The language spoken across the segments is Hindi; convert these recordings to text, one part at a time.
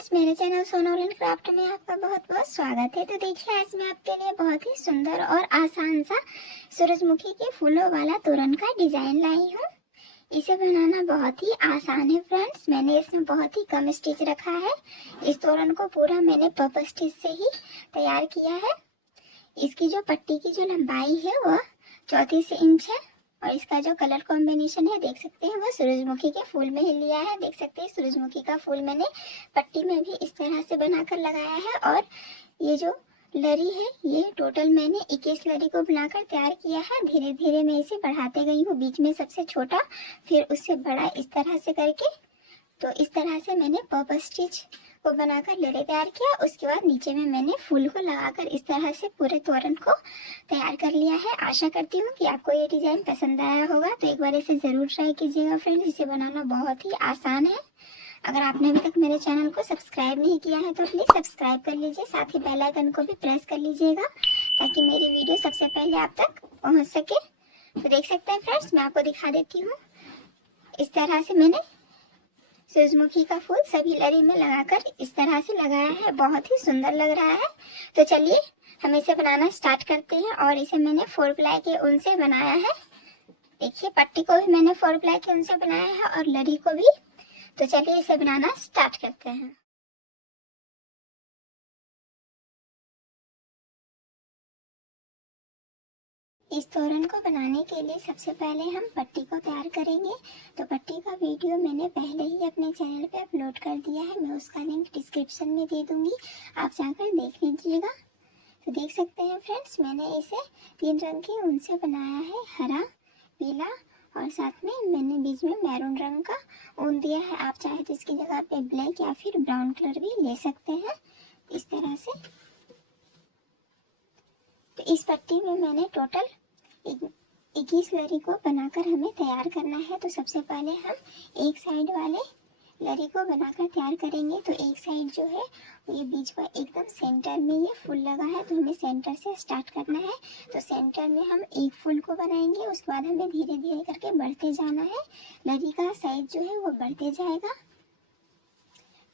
फ्रेंड्स, मेरे चैनल सोनल क्राफ्ट में आपका बहुत बहुत स्वागत है। तो देखिए, आज मैं आपके लिए बहुत ही सुंदर और आसान सा सूरजमुखी के फूलों वाला तोरण का डिजाइन लाई हूँ। इसे बनाना बहुत ही आसान है फ्रेंड्स। मैंने इसमें बहुत ही कम स्टिच रखा है। इस तोरण को पूरा मैंने पप स्टिच से ही तैयार किया है। इसकी जो पट्टी की जो लंबाई है वह 34 इंच है और इसका जो कलर कॉम्बिनेशन है देख सकते हैं वह सूरजमुखी के फूल में ही लिया है। देख सकते हैं सूरजमुखी का फूल मैंने पट्टी में भी इस तरह से बनाकर लगाया है। और ये जो लरी है ये टोटल मैंने 21 लरी को बनाकर तैयार किया है। धीरे धीरे मैं इसे बढ़ाते गई हूँ, बीच में सबसे छोटा फिर उससे बड़ा इस तरह से करके। तो इस तरह से मैंने पप स्टिच को बनाकर लेरे तैयार किया। उसके बाद नीचे में मैंने फूल को लगाकर इस तरह से पूरे तोरण को तैयार कर लिया है। आशा करती हूँ कि आपको ये डिजाइन पसंद आया होगा। तो एक बार इसे जरूर ट्राई कीजिएगा फ्रेंड्स। इसे बनाना बहुत ही आसान है। अगर आपने अभी तक मेरे चैनल को सब्सक्राइब नहीं किया है तो प्लीज सब्सक्राइब कर लीजिए, साथ ही बेल आइकन को भी प्रेस कर लीजिएगा ताकि मेरी वीडियो सबसे पहले आप तक पहुंच सके। तो देख सकते हैं फ्रेंड्स, मैं आपको दिखा देती हूँ। इस तरह से मैंने सूरजमुखी का फूल सभी लरी में लगाकर इस तरह से लगाया है। बहुत ही सुंदर लग रहा है। तो चलिए हम इसे बनाना स्टार्ट करते हैं। और इसे मैंने 4 प्लाई के ऊन से बनाया है। देखिए, पट्टी को भी मैंने 4 प्लाई के ऊन से बनाया है और लरी को भी। तो चलिए इसे बनाना स्टार्ट करते हैं। इस तोरण को बनाने के लिए सबसे पहले हम पट्टी को तैयार करेंगे। तो पट्टी का वीडियो मैंने पहले ही अपने चैनल पे अपलोड कर दिया है। मैं उसका लिंक डिस्क्रिप्शन में दे दूंगी, आप जाकर देख लीजिएगा। तो देख सकते हैं फ्रेंड्स, मैंने इसे 3 रंग के ऊन से बनाया है, हरा, पीला और साथ में मैंने बीच में मैरून रंग का ऊन दिया है। आप चाहे तो इसकी जगह पे ब्लैक या फिर ब्राउन कलर भी ले सकते हैं इस तरह से। तो इस पट्टी में मैंने टोटल 21 लरी को बनाकर हमें तैयार करना है। तो सबसे पहले हम एक साइड वाले लरी को बनाकर तैयार करेंगे। तो एक साइड जो है ये बीच में एकदम सेंटर में ये फूल लगा है, तो हमें सेंटर से स्टार्ट करना है। तो सेंटर में हम एक फूल को बनाएंगे, उसके बाद हमें धीरे धीरे करके बढ़ते जाना है। लरी का साइज जो है वो बढ़ते जाएगा।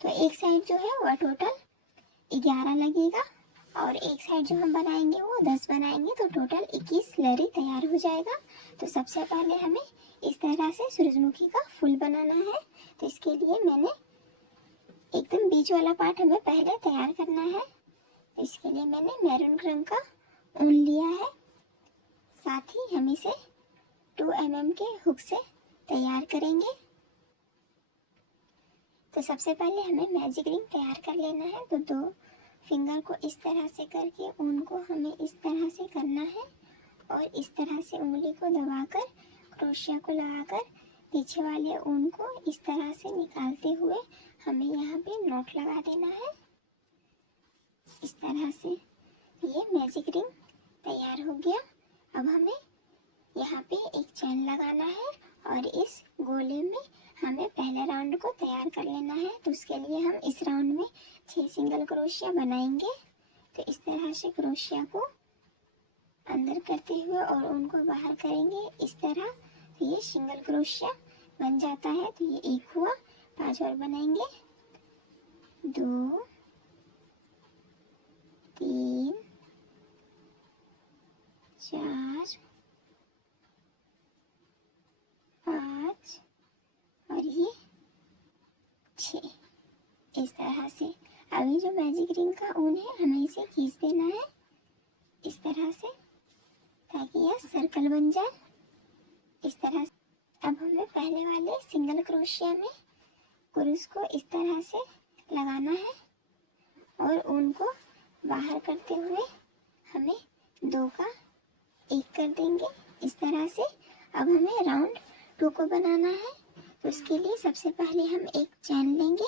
तो एक साइड जो है वह टोटल 11 लगेगा और एक साइड जो हम बनाएंगे वो 10 बनाएंगे। तो टोटल 21 लरी तैयार हो जाएगा। तो सबसे पहले हमें इस तरह से सूरजमुखी का फूल बनाना है। तो इसके लिए मैंने एकदम बीच वाला पार्ट हमें पहले तैयार करना है। तो इसके लिए मैंने मैरून रंग का ऊन लिया है, साथ ही हम इसे 2 mm के हुक से तैयार करेंगे। तो सबसे पहले हमें मैजिक रिंग तैयार कर लेना है। तो 2 फिंगर को इस तरह से करके ऊन को हमें इस तरह से करना है और इस तरह से उंगली को दबाकर क्रोशिया को लगाकर पीछे वाले ऊन को इस तरह से निकालते हुए हमें यहाँ पे नोट लगा देना है। इस तरह से ये मैजिक रिंग तैयार हो गया। अब हमें यहाँ पे एक चैन लगाना है और इस गोले में हमें पहले राउंड को तैयार कर लेना है। तो उसके लिए हम इस राउंड में 6 सिंगल क्रोशिया बनाएंगे। तो इस तरह से क्रोशिया को अंदर करते हुए और उनको बाहर करेंगे इस तरह। तो ये सिंगल क्रोशिया बन जाता है। तो ये एक हुआ, 5 और बनाएंगे, 2, 3, 4, 5 और ये 6 इस तरह से। अभी जो मैजिक रिंग का ऊन है हमें इसे खींच देना है इस तरह से ताकि यह सर्कल बन जाए इस तरह से। अब हमें पहले वाले सिंगल क्रोशिया में कुरुस को इस तरह से लगाना है और ऊन को बाहर करते हुए हमें 2 का 1 कर देंगे इस तरह से। अब हमें राउंड 2 को बनाना है। तो उसके लिए सबसे पहले हम एक चैन लेंगे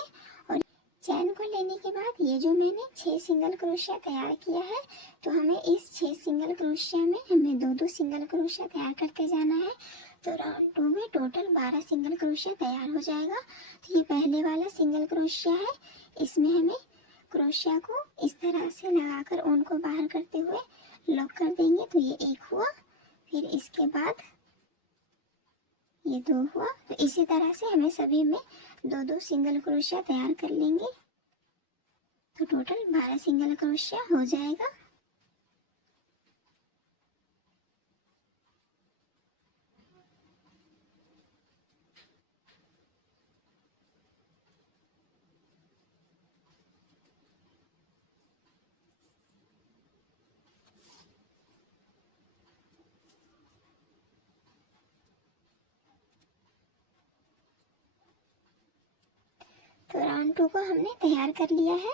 और चैन को लेने के बाद ये जो मैंने 6 सिंगल क्रोशिया तैयार किया है तो हमें इस 6 सिंगल क्रोशिया में हमें 2-2 सिंगल क्रोशिया तैयार करते जाना है। तो राउंड 2 में टोटल 12 सिंगल क्रोशिया तैयार हो जाएगा। तो ये पहले वाला सिंगल क्रोशिया है, इसमें हमें क्रोशिया को इस तरह से लगाकर ऊन को बाहर करते हुए लॉक कर देंगे। तो ये 1 हुआ, फिर इसके बाद ये 2 हुआ। तो इसी तरह से हमें सभी में 2-2 सिंगल क्रोशिया तैयार कर लेंगे। तो टोटल 12 सिंगल क्रोशिया हो जाएगा। तो राउंड 2 को हमने तैयार कर लिया है।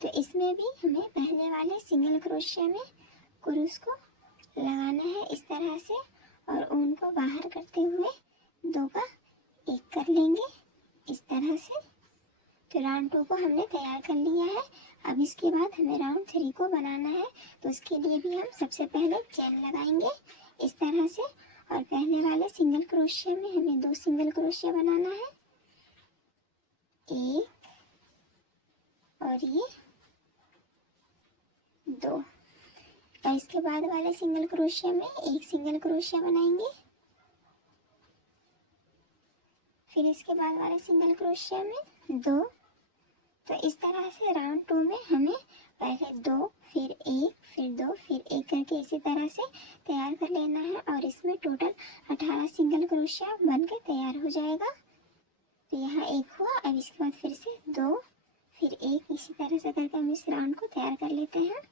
तो इसमें भी हमें पहले वाले सिंगल क्रोशिया में क्रूस को लगाना है इस तरह से, और ऊन को बाहर करते हुए 2 का 1 कर लेंगे इस तरह से। तो राउंड 2 को हमने तैयार कर लिया है। अब इसके बाद हमें राउंड 3 को बनाना है। तो उसके लिए भी हम सबसे पहले चेन लगाएंगे इस तरह से, और पहले वाले सिंगल क्रोशिया में हमें 2 सिंगल क्रोशिया बनाना है, 1 और ये 2। और इसके बाद वाले सिंगल क्रोशिया में 1 सिंगल क्रोशिया बनाएंगे, फिर इसके बाद वाले सिंगल क्रोशिया में 2। तो इस तरह से राउंड 2 में हमें पहले 2 फिर 1 फिर 2 फिर 1 करके इसी तरह से तैयार कर लेना है, और इसमें टोटल 18 सिंगल क्रोशिया बनकर तैयार हो जाएगा। तो यहाँ 1 हुआ। अब इसके बाद फिर से 2 फिर 1 इसी तरह से करके हम इस राउंड को तैयार कर लेते हैं।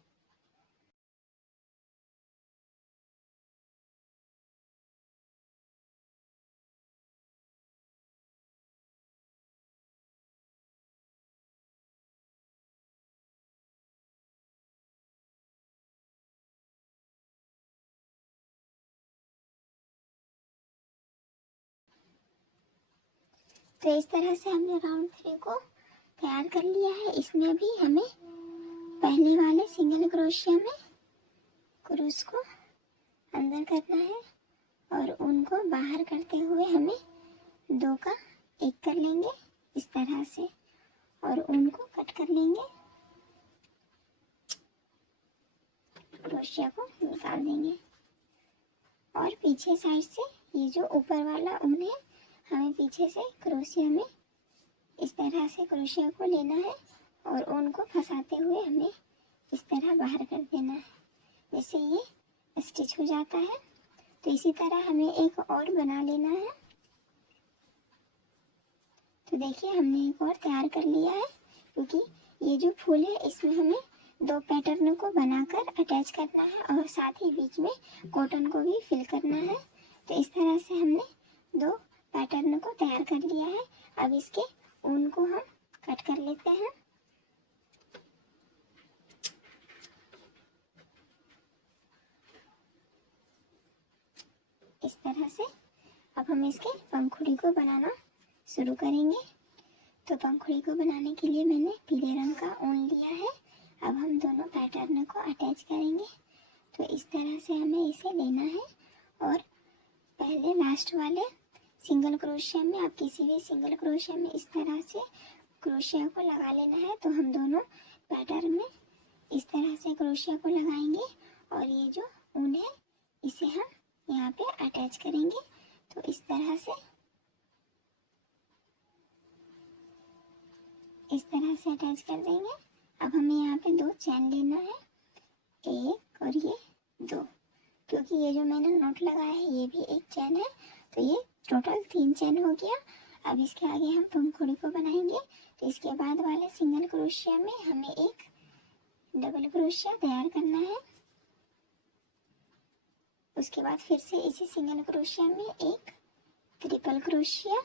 तो इस तरह से हमने राउंड 3 को तैयार कर लिया है। इसमें भी हमें पहले वाले सिंगल क्रोशिया में क्रूस को अंदर करना है, और ऊन को बाहर करते हुए हमें 2 का 1 कर लेंगे इस तरह से, और ऊन को कट कर लेंगे, क्रोशिया को निकाल देंगे। और पीछे साइड से ये जो ऊपर वाला ऊन है, हमें पीछे से क्रोशिया में इस तरह से क्रोशिया को लेना है, और ऊन को फंसाते हुए हमें इस तरह बाहर कर देना है, जैसे ये स्टिच हो जाता है। तो इसी तरह हमें एक और बना लेना है। तो देखिए हमने एक और तैयार कर लिया है, क्योंकि ये जो फूल है इसमें हमें 2 पैटर्न को बनाकर अटैच करना है, और साथ ही बीच में कॉटन को भी फिल करना है। तो इस तरह से हमने 2 पैटर्न को तैयार कर लिया है। अब इसके ऊन को हम कट कर लेते हैं। इस तरह से अब हम इसके पंखुड़ी को बनाना शुरू करेंगे। तो पंखुड़ी को बनाने के लिए मैंने पीले रंग का ऊन लिया है। अब हम दोनों पैटर्न को अटैच करेंगे। तो इस तरह से हमें इसे लेना है, और पहले लास्ट वाले सिंगल क्रोशिया में, आप किसी भी सिंगल क्रोशिया में इस तरह से क्रोशिया को लगा लेना है। तो हम दोनों पैटर्न में इस तरह से क्रोशिया को लगाएंगे, और ये जो ऊन है इसे हम यहाँ पे अटैच करेंगे। तो इस तरह से अटैच कर देंगे। अब हमें यहाँ पे 2 चैन लेना है, 1 और ये 2, क्योंकि ये जो मैंने नोट लगाया है ये भी एक चैन है। तो ये टोटल 3 चैन हो गया। अब इसके आगे हम पंखुड़ी को बनाएंगे। तो इसके बाद वाले सिंगल क्रोशिया में हमें एक डबल क्रोशिया तैयार करना है। उसके बाद फिर से इसी सिंगल क्रोशिया में एक ट्रिपल क्रोशिया,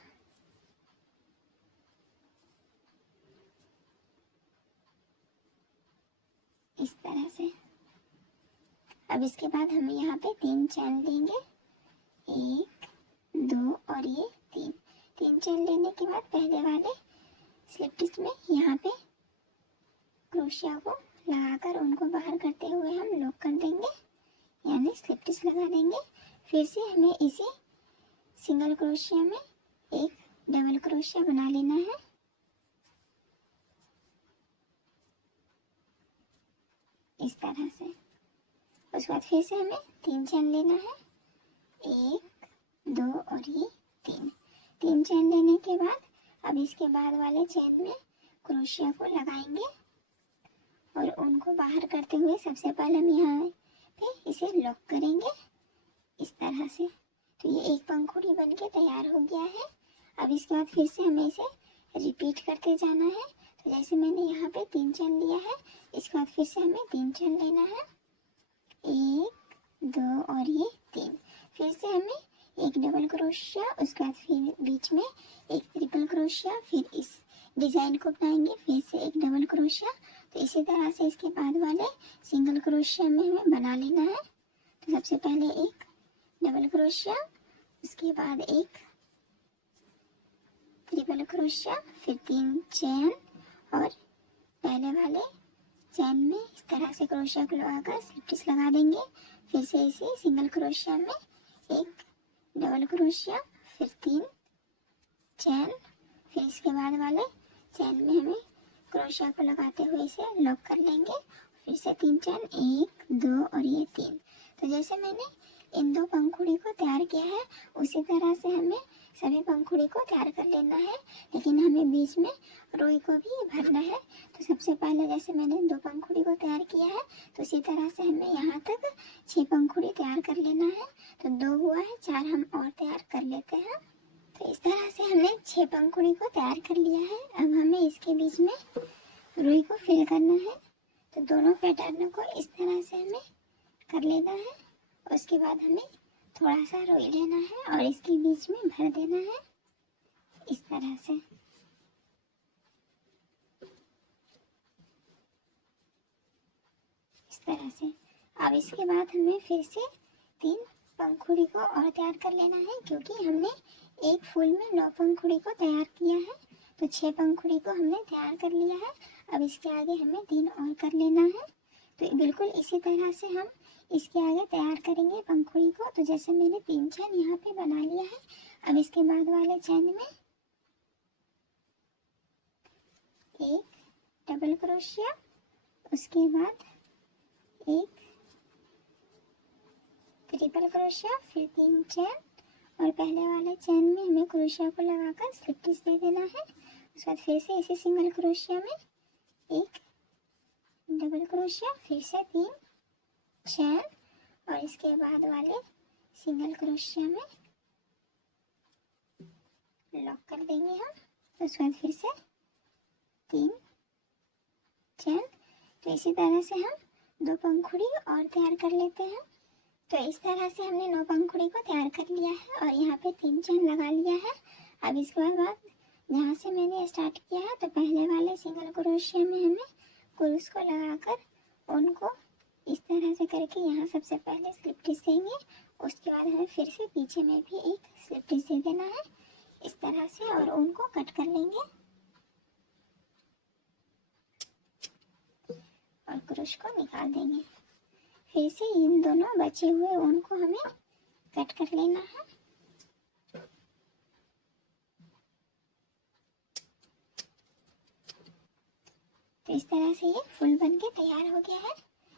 इस तरह से। अब इसके बाद हम यहाँ पे 3 चैन लेंगे, 1 2 और ये 3 चैन लेने के बाद पहले वाले स्लिप स्टिच में यहाँ पे क्रोशिया को लगाकर उनको बाहर करते हुए हम लॉक कर देंगे, यानी स्लिप स्टिच लगा देंगे। फिर से हमें इसी सिंगल क्रोशिया में एक डबल क्रोशिया बना लेना है। इस तरह से। उसके बाद फिर से हमें 3 चैन लेना है, 1 2 और ये 3 चैन लेने के बाद अब इसके बाद वाले चैन में क्रोशिया को लगाएंगे, और ऊन को बाहर करते हुए सबसे पहले हम यहाँ पे इसे लॉक करेंगे इस तरह से। तो ये एक पंखुड़ी बन के तैयार हो गया है। अब इसके बाद फिर से हमें इसे रिपीट करते जाना है। तो जैसे मैंने यहाँ पे 3 चेन लिया है, इसके बाद फिर से हमें 3 चेन लेना है, 1 2 और ये 3। फिर से हमें एक डबल क्रोशिया, उसके बाद फिर बीच में एक ट्रिपल क्रोशिया, फिर इस डिजाइन को बनाएंगे, फिर से एक डबल क्रोशिया। तो इसी तरह से इसके बाद वाले सिंगल क्रोशिया में हमें बना लेना है। तो सबसे पहले एक डबल क्रोशिया, उसके बाद एक ट्रिपल क्रोशिया, फिर 3 चेन और पहले वाले चेन में इस तरह से क्रोशिया को लगाकर स्लिप स्टिच लगा देंगे। फिर से इसी सिंगल क्रोशिया में एक डबल क्रोशिया, फिर 3 चेन, फिर इसके बाद वाले चेन में हमें क्रोशिया को लगाते हुए इसे लॉक कर लेंगे। फिर से 3 चेन, 1 2 और ये 3। तो जैसे मैंने इन 2 पंखुड़ी को तैयार किया है, उसी तरह से हमें सभी पंखुड़ी को तैयार कर लेना है, लेकिन हमें बीच में रुई को भी भरना है। तो सबसे पहले जैसे मैंने 2 पंखुड़ी को तैयार किया है, तो इसी तरह से हमें यहाँ तक 6 पंखुड़ी तैयार कर लेना है। तो 2 हुआ है, 4 हम और तैयार कर लेते हैं। तो इस तरह से हमने 6 पंखुड़ी को तैयार कर लिया है। अब हमें इसके बीच में रुई को फिल करना है। तो दोनों पैटर्न को इस तरह से हमें कर लेना है। उसके बाद हमें थोड़ा सा रुई लेना है और इसके बीच में भर देना है इस तरह से। इस तरह से अब इसके बाद हमें फिर से 3 पंखुड़ी को और तैयार कर लेना है, क्योंकि हमने एक फूल में 9 पंखुड़ी को तैयार किया है। तो 6 पंखुड़ी को हमने तैयार कर लिया है। अब इसके आगे हमें 3 और कर लेना है। तो बिल्कुल इसी तरह से हम इसके आगे तैयार करेंगे पंखुड़ी को। तो जैसे मैंने 3 चैन यहाँ पे बना लिया है, अब इसके बाद वाले चैन में एक डबल क्रोशिया, उसके बाद एक ट्रिपल क्रोशिया, फिर 3 चैन और पहले वाले चैन में हमें क्रोशिया को लगाकर स्लिप स्टिच दे देना है। उसके बाद फिर से इसी सिंगल क्रोशिया में एक डबल क्रोशिया, फिर से 3 चैन और इसके बाद वाले सिंगल क्रोशिया में लॉक कर देंगे हम। तो उसके बाद फिर से 3 चैन। तो इसी तरह से हम 2 पंखुड़ी और तैयार कर लेते हैं। तो इस तरह से हमने 9 पंखुड़ी को तैयार कर लिया है और यहाँ पे 3 चैन लगा लिया है। अब इसके बाद जहाँ से मैंने स्टार्ट किया है, तो पहले वाले सिंगल क्रोशिया में हमें क्रूस को लगाकर उनको इस तरह से करके यहाँ सबसे पहले स्लिप स्टिच देंगे। उसके बाद हमें फिर से पीछे में भी एक स्लिप स्टिच दे देना है इस तरह से और उनको कट कर लेंगे और क्रूस को निकाल देंगे। फिर से इन दोनों बचे हुए ऊन को हमें कट कर लेना है। तो इस तरह से ये फूल बनके तैयार हो गया है।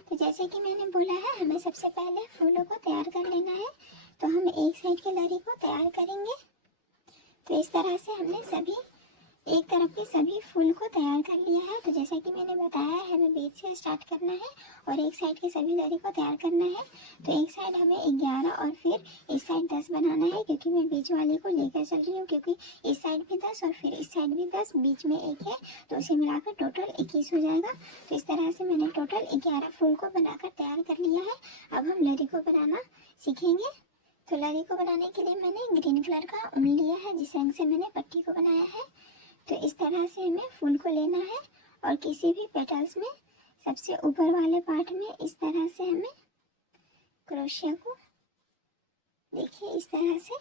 तो जैसे कि मैंने बोला है, हमें सबसे पहले फूलों को तैयार कर लेना है। तो हम एक साइड की लड़ी को तैयार करेंगे। तो इस तरह से हमने सभी एक तरफ के सभी फूल को तैयार कर लिया है। तो जैसा कि मैंने बताया है, हमें बीच से स्टार्ट करना है और एक साइड की सभी लड़ी को तैयार करना है। तो एक साइड हमें 11 और फिर इस साइड 10 बनाना है, क्योंकि मैं बीच वाले को लेकर चल रही हूँ, क्योंकि इस साइड भी 10 और फिर इस साइड भी 10, बीच में एक है, तो उसे मिलाकर टोटल 21 हो जाएगा। तो इस तरह से मैंने टोटल 11 फूल को बनाकर तैयार कर लिया है। अब हम लड़ी को बनाना सीखेंगे। तो लड़ी को बनाने के लिए मैंने ग्रीन कलर का ऊन लिया है, जिस रंग से मैंने पट्टी को बनाया है। तो इस तरह से हमें फूल को लेना है और किसी भी पेटल्स में सबसे ऊपर वाले पार्ट में इस तरह से हमें क्रोशिया को देखिए इस तरह से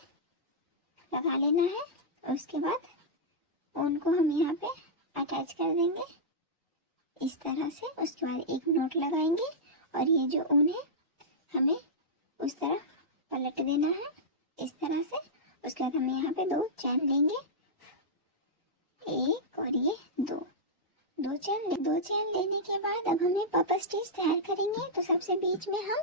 लगा लेना है। उसके बाद ऊन को हम यहाँ पे अटैच कर देंगे इस तरह से। उसके बाद एक नोट लगाएंगे और ये जो ऊन है हमें उस तरफ पलट देना है इस तरह से। उसके बाद हम यहाँ पे 2 चैन लेंगे, 1 और ये 2। दो चैन लेने के बाद अब हमें पपर स्टिच तैयार करेंगे। तो सबसे बीच में हम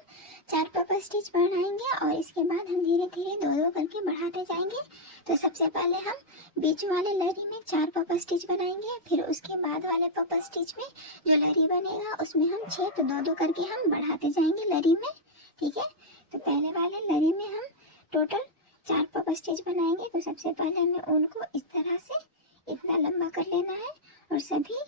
4 पपर स्टिच बनाएंगे और इसके बाद हम धीरे धीरे दो दो करके बढ़ाते जाएंगे। तो सबसे पहले हम बीच वाले लरी में 4 पपर स्टिच बनाएंगे, फिर उसके बाद वाले पपर स्टिच में जो लरी बनेगा उसमें हम 6, तो दो दो करके हम बढ़ाते जाएंगे लरी में। ठीक है, तो पहले वाले लरी में हम टोटल 4 पपर स्टिच बनाएंगे। तो सबसे पहले हमें उनको इस तरह से इतना लंबा कर लेना है और सभी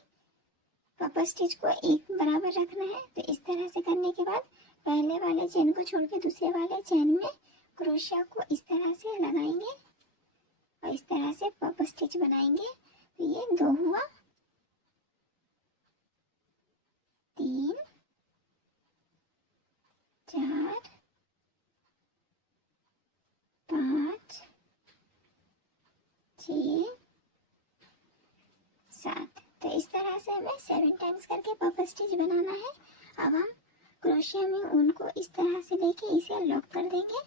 पपर स्टिच को एक बराबर रखना है। तो इस तरह से करने के बाद पहले वाले चेन को छोड़ के दूसरे वाले चेन में क्रोशिया को इस तरह से लगाएंगे और इस तरह से पपर स्टिच बनाएंगे। तो ये 2 हुआ, 3, 4, 5, 6, 7। तो इस तरह से हमें 7 टाइम्स करके पपर स्टिच बनाना है। अब हम क्रोशिया में ऊन को इस तरह से लेके इसे लॉक कर देंगे।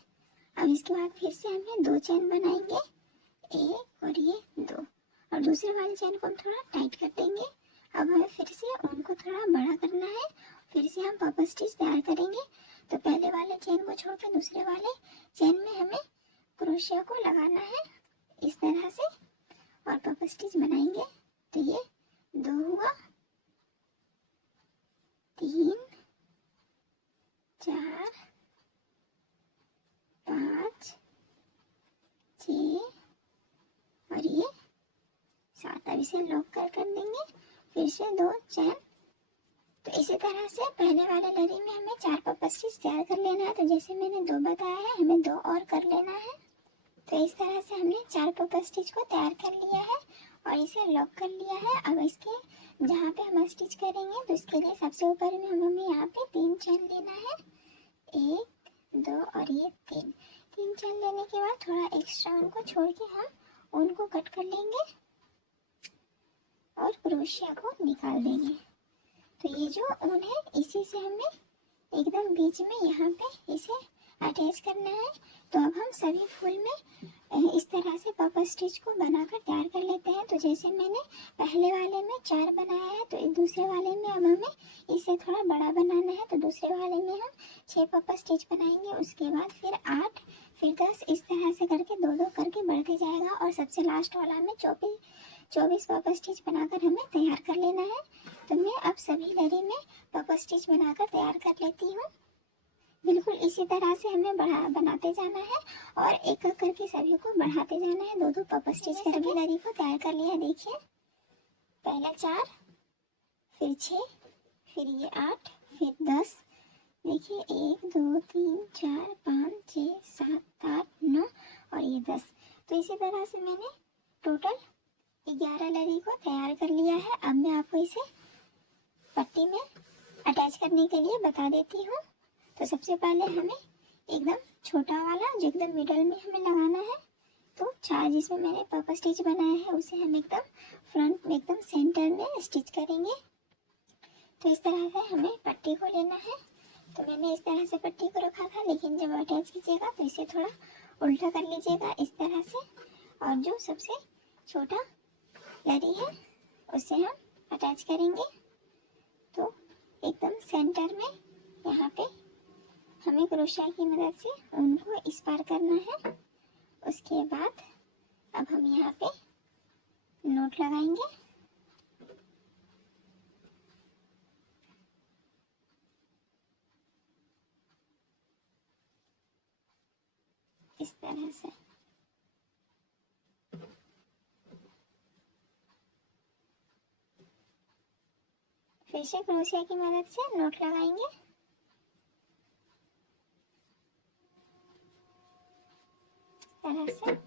अब इसके बाद फिर से हमें 2 चेन बनाएंगे, 1 और ये 2, और दूसरे वाले चेन को हम थोड़ा टाइट कर देंगे। अब हमें फिर से ऊन को थोड़ा बड़ा करना है, फिर से हम पपर स्टिच तैयार करेंगे। तो पहले वाले चेन को छोड़ के दूसरे वाले चेन में हमें क्रोशिया को लगाना है इस तरह से और पपर स्टिच बनाएंगे। तो ये 2 हुआ, 3, 4, 5, 6 और ये 7। अब इसे लॉक कर देंगे, फिर से 2 चेन। तो इसी तरह से पहले वाले लरी में हमें 4 पपर स्टिच तैयार कर लेना है। तो जैसे मैंने 2 बताया है, हमें 2 और कर लेना है। तो इस तरह से हमने 4 पपर स्टिच को तैयार कर लिया है और इसे लॉक कर लिया है। अब इसके जहाँ पे हम स्टिच करेंगे तो इसके लिए सबसे ऊपर में हमें यहाँ पे 3 चेन लेना है, 1, 2 और ये 3 चेन लेने के बाद थोड़ा एक्स्ट्रा उनको छोड़ के हम उनको कट कर लेंगे और क्रोशिया को निकाल देंगे। तो ये जो ऊन है इसी से हमें एकदम बीच में यहाँ पे इसे अटैच करना है। तो अब हम सभी फूल में इस तरह से पपर स्टिच को बनाकर तैयार कर लेते हैं। तो जैसे मैंने पहले वाले में 4 बनाया है, तो दूसरे वाले में अब हमें इसे थोड़ा बड़ा बनाना है। तो दूसरे वाले में हम 6 पपर स्टिच बनाएंगे, उसके बाद फिर 8, फिर 10, इस तरह से करके 2-2 करके बढ़ते जाएगा और सबसे लास्ट वाला में 24 पपर स्टिच बनाकर हमें तैयार कर लेना है। तो मैं अब सभी लरी में पपर स्टिच बनाकर तैयार कर लेती हूँ। बिल्कुल इसी तरह से हमें बनाते जाना है और एक एक करके सभी को बढ़ाते जाना है। 2-2 पपर स्टिच करके लरी को तैयार कर लिया। देखिए, पहले 4, फिर 6, फिर ये 8, फिर 10। देखिए 1, 2, 3, 4, 5, 6, 7, 8, 9 और ये 10। तो इसी तरह से मैंने टोटल 11 लरी को तैयार कर लिया है। अब मैं आपको इसे पट्टी में अटैच करने के लिए बता देती हूँ। तो सबसे पहले हमें एकदम छोटा वाला जो एकदम मिडल में हमें लगाना है। तो 4 जिसमें मैंने पपर स्टिच बनाया है उसे हम एकदम फ्रंट में एकदम सेंटर में स्टिच करेंगे। तो इस तरह से हमें पट्टी को लेना है। तो मैंने इस तरह से पट्टी को रखा था, लेकिन जब अटैच कीजिएगा तो इसे थोड़ा उल्टा कर लीजिएगा इस तरह से। और जो सबसे छोटा लरी है उसे हम अटैच करेंगे। तो एकदम सेंटर में यहाँ पे हमें क्रोशिया की मदद से उनको इस पार करना है। उसके बाद अब हम यहाँ पे नोट लगाएंगे। इस तरह से फिर से क्रोशिया की मदद से नोट लगाएंगे। इस तरह से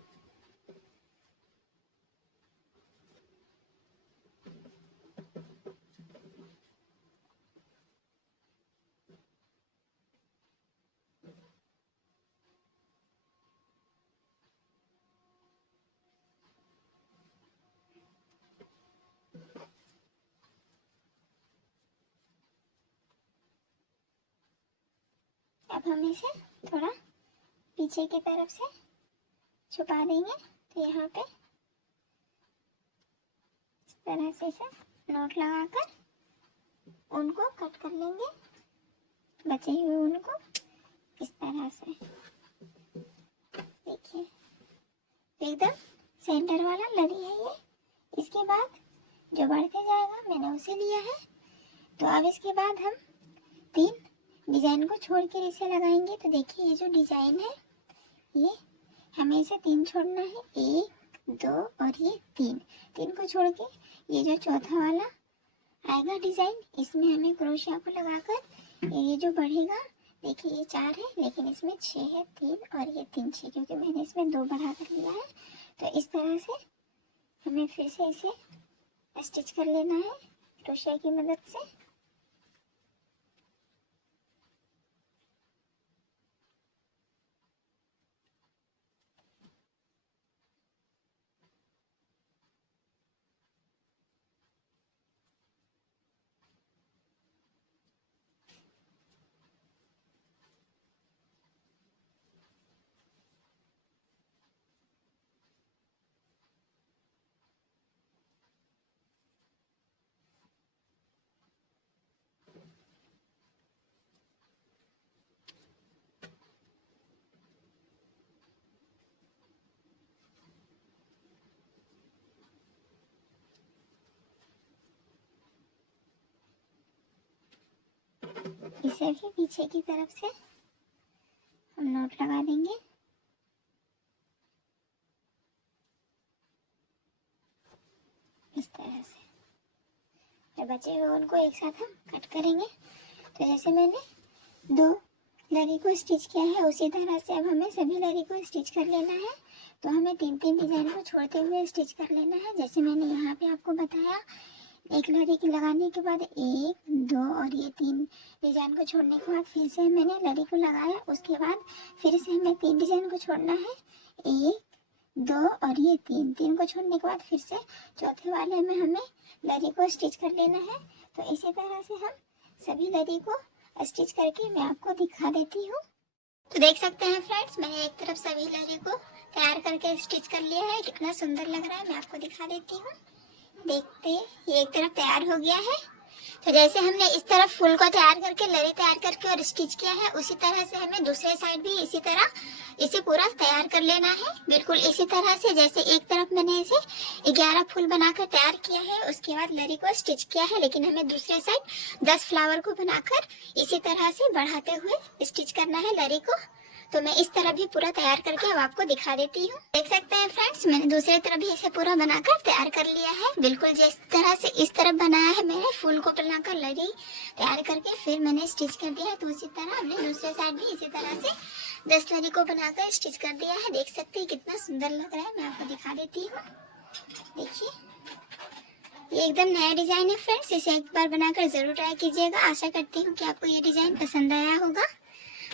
अब हम इसे थोड़ा पीछे की तरफ से छुपा देंगे। तो यहाँ पे इस तरह से इसे नोट लगाकर उनको कट कर लेंगे, बचे हुए उनको इस तरह से। देखिए एकदम सेंटर वाला लरी है ये। इसके बाद जो बढ़ते जाएगा मैंने उसे लिया है। तो अब इसके बाद हम 3 डिजाइन को छोड़ कर इसे लगाएंगे। तो देखिए ये जो डिजाइन है ये हमें इसे 3 छोड़ना है, 1 2 और ये 3 को छोड़ के ये जो चौथा वाला आएगा डिजाइन, इसमें हमें क्रोशिया को लगाकर ये जो बढ़ेगा, देखिए ये 4 है लेकिन इसमें 6 है, 3 और ये 3 6, क्योंकि मैंने इसमें 2 बढ़ा कर लिया है। तो इस तरह से हमें फिर से इसे स्टिच कर लेना है क्रोशिया की मदद से। इसे भी पीछे की तरफ से हम नोट लगा देंगे। इस तरह से जो बचे हुए उनको एक साथ हम कट करेंगे। तो जैसे मैंने 2 लरी को स्टिच किया है उसी तरह से अब हमें सभी लरी को स्टिच कर लेना है। तो हमें 3 डिजाइन को छोड़ते हुए स्टिच कर लेना है। जैसे मैंने यहाँ पे आपको बताया, एक लरी की लगाने के बाद 1 2 और ये 3 डिजाइन को छोड़ने के बाद फिर से मैंने लरी को लगाया। उसके बाद फिर से हमें 3 डिजाइन को छोड़ना है, 1 2 और ये 3 को छोड़ने के बाद फिर से चौथे वाले में हमें लरी को स्टिच कर लेना है। तो इसी तरह से हम सभी लरी को स्टिच करके मैं आपको दिखा देती हूँ। तो देख सकते हैं फ्रेंड्स, मैंने एक तरफ सभी लरी को तैयार करके स्टिच कर लिया है। कितना सुंदर लग रहा है, मैं आपको दिखा देती हूँ। देखते ये एक तरफ तैयार हो गया है। तो जैसे हमने इस तरफ फूल को तैयार करके लरी तैयार करके और स्टिच किया है, उसी तरह से हमें दूसरे साइड भी इसी तरह इसे पूरा तैयार कर लेना है। बिल्कुल इसी तरह से जैसे एक तरफ मैंने इसे 11 फूल बनाकर तैयार किया है, उसके बाद लरी को स्टिच किया है, लेकिन हमें दूसरे साइड 10 फ्लावर को बनाकर इसी तरह से बढ़ाते हुए स्टिच करना है लरी को। तो मैं इस तरह भी पूरा तैयार करके अब आपको दिखा देती हूँ। देख सकते हैं फ्रेंड्स, मैंने दूसरी तरफ भी इसे पूरा बनाकर तैयार कर लिया है। बिल्कुल जिस तरह से इस तरफ बनाया है मैंने फूल को बनाकर लरी तैयार करके फिर मैंने स्टिच कर दिया है, तो उसी तरह हमने दूसरे साइड भी इसी तरह से 10 लरी को बनाकर स्टिच कर दिया है। देख सकते हैं कितना सुंदर लग रहा है, मैं आपको दिखा देती हूँ। देखिए ये एकदम नया डिजाइन है फ्रेंड्स, इसे एक बार बनाकर जरूर ट्राई कीजिएगा। आशा करती हूँ कि आपको ये डिजाइन पसंद आया होगा।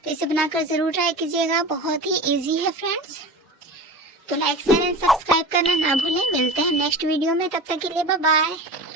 तो इसे बनाकर जरूर ट्राई कीजिएगा, बहुत ही इजी है फ्रेंड्स। तो लाइक शेयर एंड सब्सक्राइब करना ना भूलें। मिलते हैं नेक्स्ट वीडियो में, तब तक के लिए बाय बाय।